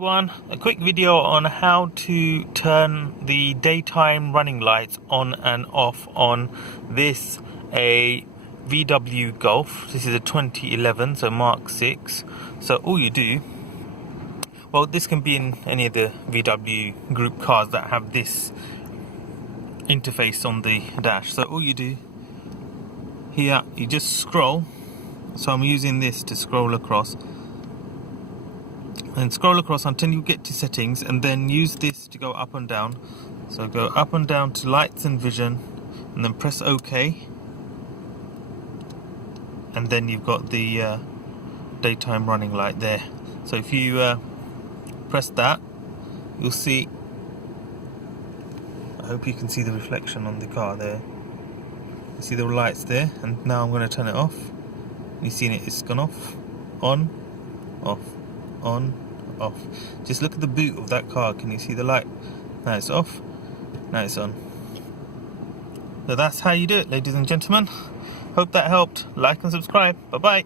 everyone, a quick video on how to turn the daytime running lights on and off on this a VW Golf. This is a 2011, so Mark 6. So all you do, well, this can be in any of the VW group cars that have this interface on the dash. So all you do here, you just scroll. So I'm using this to scroll across, and scroll across until you get to settings, and then use this to go up and down. So go up and down to lights and vision, and then press OK, and then you've got the daytime running light there. So if you press that, you'll see, I hope you can see the reflection on the car there. You see the lights there, and now I'm going to turn it off. You've seen it, it's gone off, on, off, on, off. Just look at the boot of that car. Can you see the light? Now it's off, now it's on. So that's how you do it, ladies and gentlemen. Hope that helped. Like and subscribe. Bye bye.